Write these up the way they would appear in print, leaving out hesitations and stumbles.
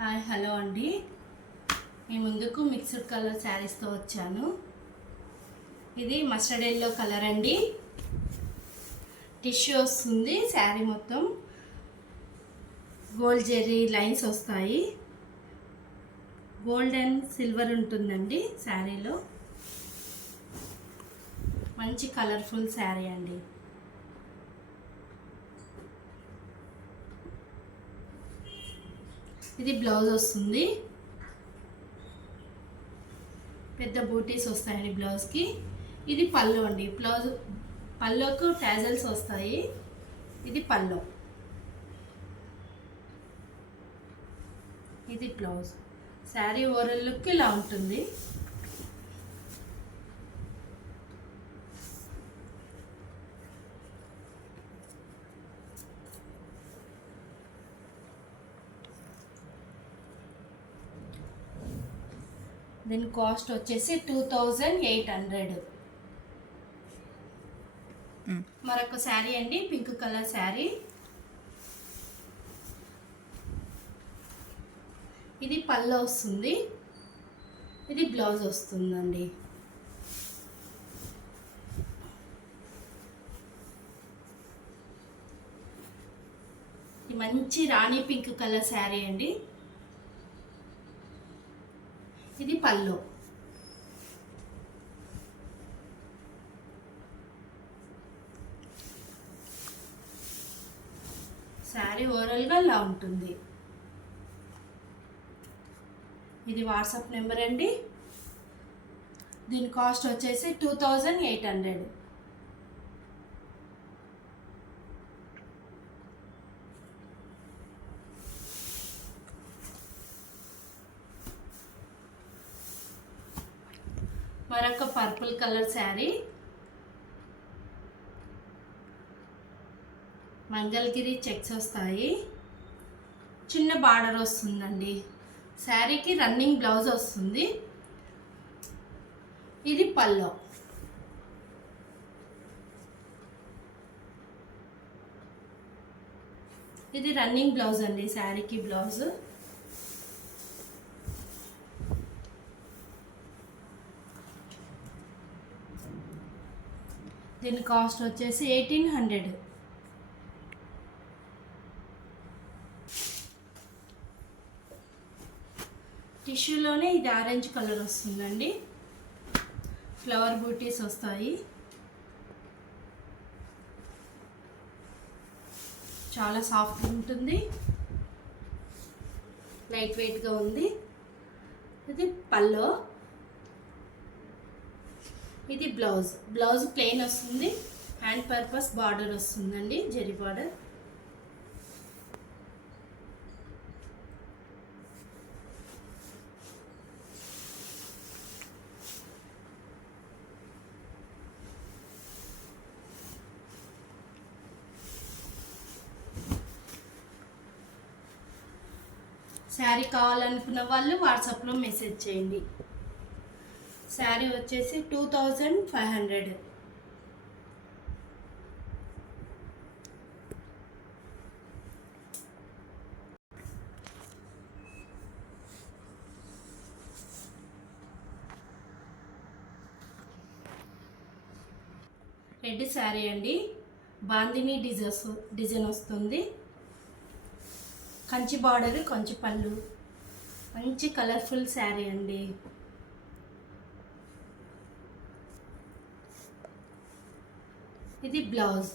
Hi hello అండి. మీ ముందుకు mixed colour శారీస్తో వచ్చాను. ఇది మస్టర్డ్ ఎల్లో కలర్ అండి. టిష్యూ వస్తుంది. శారీ మొత్తం గోల్డ్ జెర్రీ లైన్స్ వస్తాయి. గోల్డ్ అండ్ సిల్వర్ ఉంటుందండి శారీలో. మంచి కలర్ఫుల్ శారీ అండి. ఇది బ్లౌజ్ వస్తుంది. పెద్ద బూటీస్ వస్తాయండి బ్లౌజ్కి. ఇది పళ్ళు అండి. పళ్ళుకు టాజల్స్ వస్తాయి. ఇది పళ్ళు. ఇది బ్లౌజ్. శారీ ఓవరాల్ లుక్ ఇలా ఉంటుంది. దీని కాస్ట్ వచ్చేసి 2800. మరొక శారీ అండి, పింక్ కలర్ శారీ. ఇది పళ్ళు వస్తుంది. ఇది బ్లౌజ్ వస్తుందండి. ఇది మంచి రాణి పింక్ కలర్ శారీ అండి. ఇది పళ్ళు. శారీ ఓవరాల్గా ఇలా ఉంటుంది. ఇది వాట్సాప్ నెంబర్ అండి. దీని కాస్ట్ వచ్చేసి 2800. మరొక పర్పుల్ కలర్ శారీ. మంగళగిరి చెక్స్ వస్తాయి. చిన్న బార్డర్ వస్తుందండి. శారీకి రన్నింగ్ బ్లౌజ్ వస్తుంది. ఇది పళ్ళు. ఇది రన్నింగ్ బ్లౌజ్ అండి. శారీకి బ్లౌజ్. దీని కాస్ట్ వచ్చేసి 1800. టిష్యూలోనే ఇది ఆరెంజ్ కలర్ వస్తుందండి. ఫ్లవర్ బూటీస్ వస్తాయి. చాలా సాఫ్ట్ ఉంటుంది. లైట్ వెయిట్గా ఉంది. ఇది పళ్ళు. ఇది బ్లౌజ్. బ్లౌజ్ ప్లెయిన్ వస్తుంది. హ్యాండ్ పర్పస్ బార్డర్ వస్తుందండి, జెరీ బార్డర్. శారీ కావాలనుకున్న వాళ్ళు వాట్సాప్లో మెసేజ్ చేయండి. శారీ వచ్చేసి 2500. రెడ్ శారీ అండి. బాందిని డిజైన్ వస్తుంది. కంచి బార్డర్, కంచి పళ్ళు. మంచి కలర్ఫుల్ శారీ అండి. ఇది బ్లౌజ్.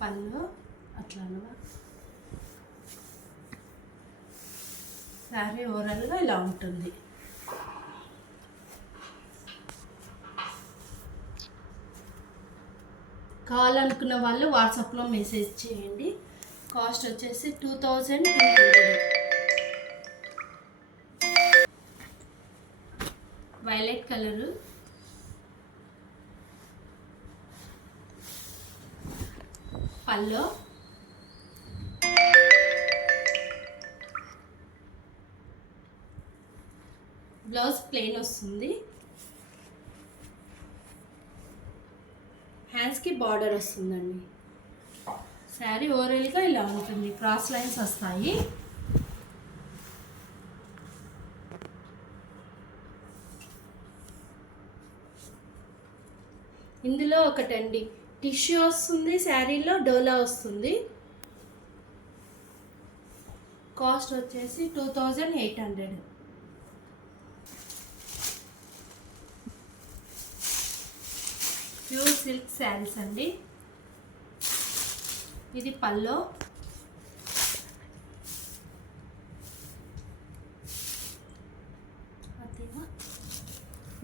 పళ్ళు అట్లా శారీ ఓవరాల్గా ఇలా ఉంటుంది. కావాలనుకున్న వాళ్ళు వాట్సాప్లో మెసేజ్ చేయండి. కాస్ట్ వచ్చేసి 2200. Violet colour. పళ్ళు. బ్లౌజ్ ప్లెయిన్ వస్తుంది. హ్యాండ్స్కి బార్డర్ వస్తుందండి. శారీ ఓవరాల్గా ఇలా ఉంటుంది, క్రాస్ లైన్స్ వస్తాయి. ఇందులో ఒకటండి టిష్యూ వస్తుంది, శారీలో డోలా వస్తుంది. కాస్ట్ వచ్చేసి 2800. ప్యూర్ సిల్క్ శారీస్ అండి. ఇది పల్లో,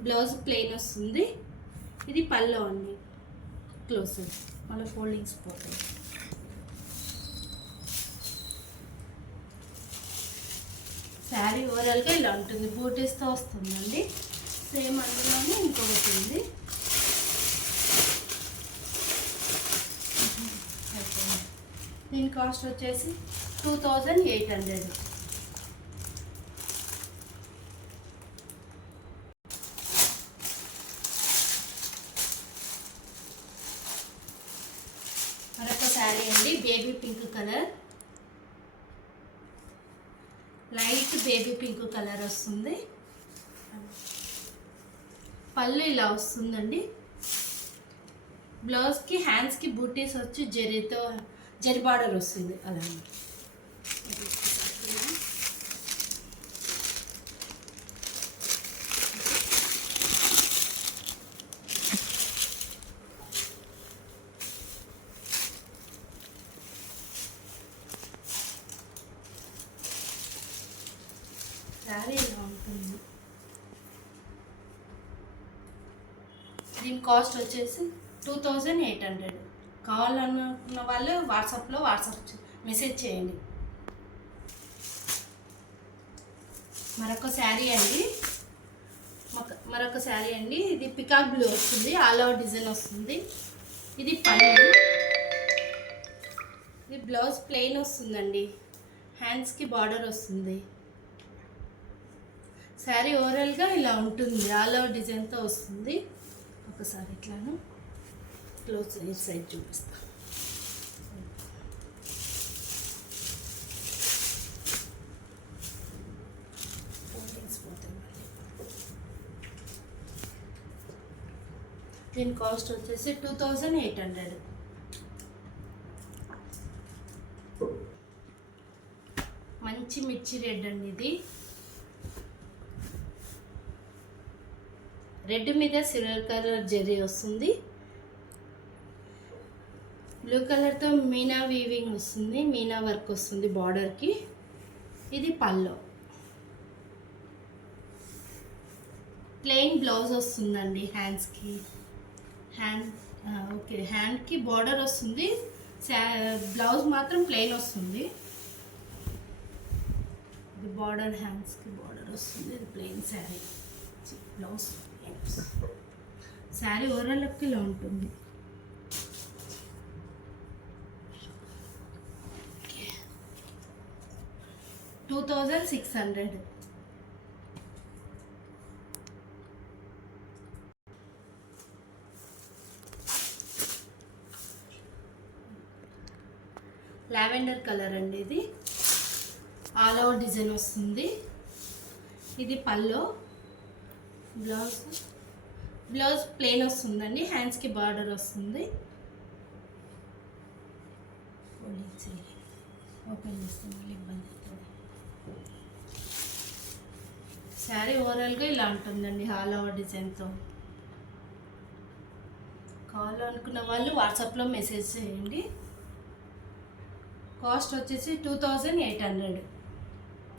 బ్లౌజ్ ప్లెయిన్ వస్తుంది. ఇది పల్లో అండి, క్లోజ్ మళ్ళీ ఫోల్డింగ్స్ పోతాయి. శారీ ఓవరాల్గా ఇలా ఉంటుంది, బూటీస్తో వస్తుందండి. సేమ్ అందులోనే ఇంకొకటి ఉంది. దీని కాస్ట్ వచ్చేసి 2800. మరొక శారీ అండి, baby pink colour, light baby pink colour వస్తుంది. పళ్ళు ఇలా వస్తుందండి. బ్లౌజ్కి హ్యాండ్స్కి బూటీస్ వచ్చి జరి బార్డర్ వస్తుంది. అలా శారీ ఇలా ఉంటుంది. దీని కాస్ట్ వచ్చేసి 2800. కావాలనుకున్న వాళ్ళు వాట్సాప్ మెసేజ్ చేయండి. మరొక శారీ అండి, ఇది పికాక్ బ్లూ వస్తుంది, ఆల్ ఓవర్ డిజైన్ వస్తుంది. ఇది పళ్ళు, ఇది బ్లౌజ్ ప్లెయిన్ వస్తుందండి, హ్యాండ్స్కి బార్డర్ వస్తుంది. శారీ ఓవరాల్గా ఇలా ఉంటుంది, ఆల్ ఓవర్ డిజైన్తో వస్తుంది. ఒకసారి ఇట్లాను క్లోజ్ సైడ్ చూపిస్తా. దీని కాస్ట్ వచ్చేసి 2800. మంచి మిర్చి రెడ్ అండి. ఇది రెడ్ మీద సిల్వర్ కలర్ జరీ వస్తుంది, బ్లూ కలర్తో మీనా వీవింగ్ వస్తుంది, మీనా వర్క్ వస్తుంది బార్డర్కి. ఇది పల్లో, ప్లెయిన్ బ్లౌజ్ వస్తుందండి. హ్యాండ్స్కి హ్యాండ్కి బార్డర్ వస్తుంది, బ్లౌజ్ మాత్రం ప్లెయిన్ వస్తుంది. ఇది బార్డర్, హ్యాండ్స్కి బార్డర్ వస్తుంది. ఇది ప్లెయిన్ శారీ, బ్లౌజ్ శారీ ఓవరాల్ లుక్ ఇలా ఉంటుంది. $2600. లావెండర్ కలర్ అండి. ఇది ఆల్ ఓవర్ డిజైన్ వస్తుంది. ఇది పల్లో, బ్లౌజ్ ప్లెయిన్ వస్తుందండి, హ్యాండ్స్కి బార్డర్ వస్తుంది. ఓపెన్ చేస్తే మళ్ళీ ఇబ్బంది అవుతుంది. శారీ ఓవరాల్గా ఇలా ఉంటుందండి, ఆల్ ఓవర్ డిజైన్తో. కావాలనుకున్న వాళ్ళు వాట్సాప్లో మెసేజ్ చేయండి. కాస్ట్ వచ్చేసి 2800.